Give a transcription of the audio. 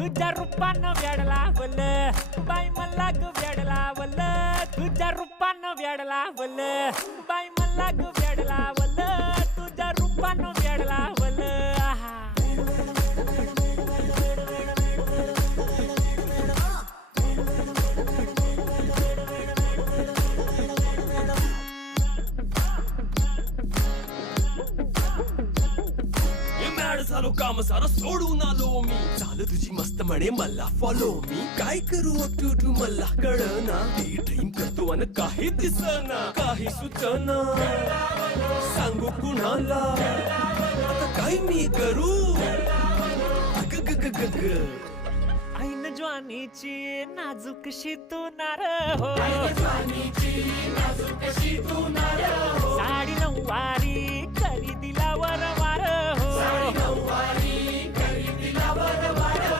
तुझ्या रूपानं वेड लावल बाई मला ग वेड लावल तुझ्या रूपानं वेड लावल बाई मला ग वेड लावल तुझ्या रूपानं वेड लावल आहा झालो काम सारं सोडून आलो मी झालं तुझी मस्त म्हणे मला फॉलो मी काय करू टू मला कळना ड्रीम करतो आणि काही दिसना काही सुचना सांगू कुणाला आता काय मी करू ग ग ग ग ग ऐन ज्वानीची नाजूकशी तू नार हो साडी नऊवारी करी दिला वर वार हो